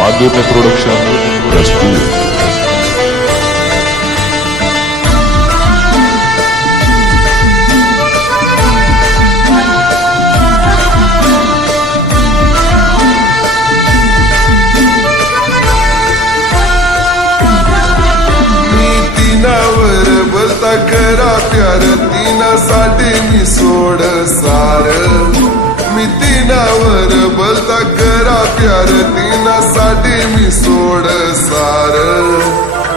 Dutne production प्रस्तुत मी करा प्यार तिनासाठी मी सोड सार. मी तिनावर बलत सार.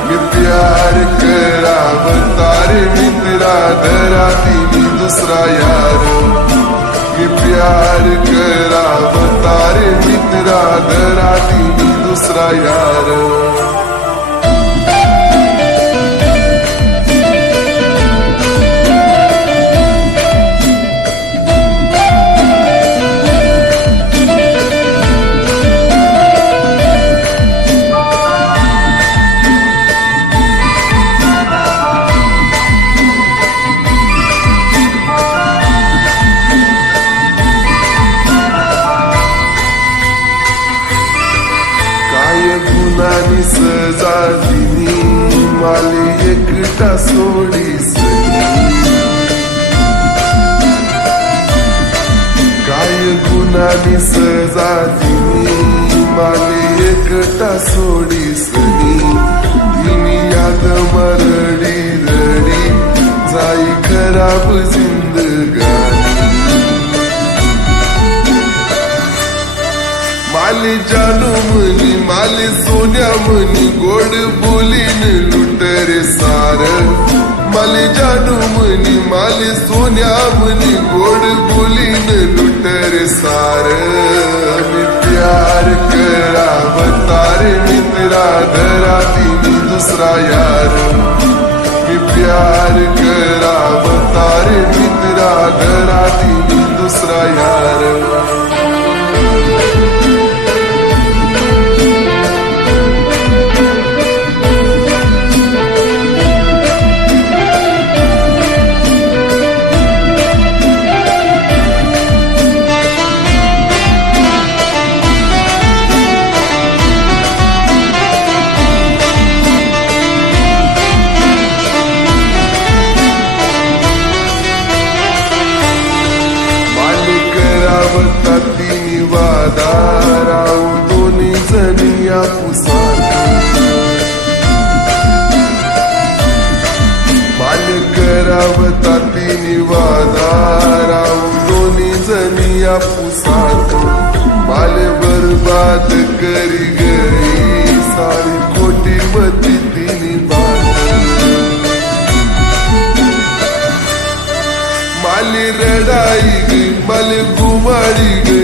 मी प्यार करा तारे मित्रा धरा मी दुसरा यार. मी प्यार करा तारे मित्रा धरा मी दुसरा यार. गुन्हानी सजा माले एकटा सोडीस. काय गुन्हानी सजा माले एकटा सोडीस. तिनी याद मरडी रडी जाई खराब माली जानू म्हणी माली सोन्या म्हणी गोड बोलीन लुटर सार. माली जानू म्हणी माली सोन्या म्हणी गोड बोलीन लुटर सार. मी प्यार करा तारे मित्रा धरा तिनी जणी आपुसात मालिकरावता तिनी वादा राव दोन्ही जणी आपुसात माले बरबाद करी गई सारी कोटी मती तिनी बात माली रडाई गई माली घुमाड़ी गई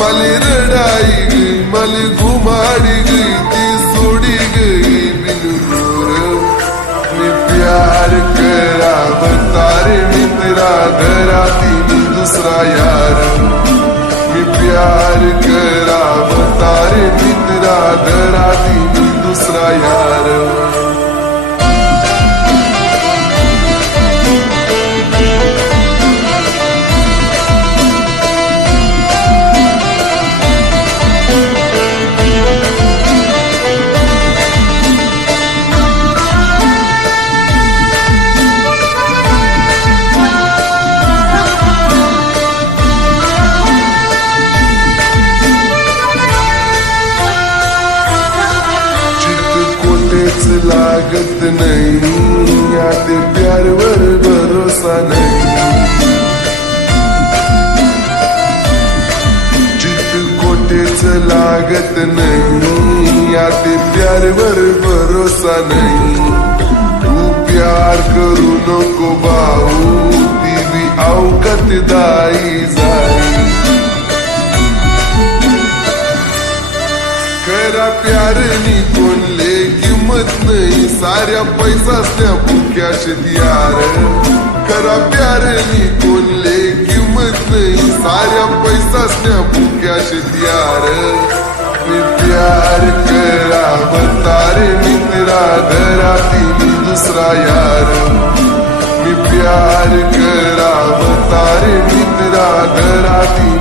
माली रडाई गई माली घुमाड़ी गई ती सोड़ी गई बिन गोर मैं प्यार करा तारे मित्रा धरा तिनी दूसरा यार मैं प्यार करा तारे मित्रा धरा तिनी दूसरा यार लागत नाही. यात प्यारवर भरोसा नाही. चित कोटेच लागत नाही. यात प्यारवर भरोसा नाही. तू प्यार करू नको भाऊ. साऱ्या पैसासल्या भुक्या शेतयार खरा प्यारनी कोणले किंमत नाही. साऱ्या पैसासल्या भुक्या शेतयार मी प्यार करा बतारे मित्रा घराती मी दुसरा यार. मी प्यार करा बतारे मित्रा घराती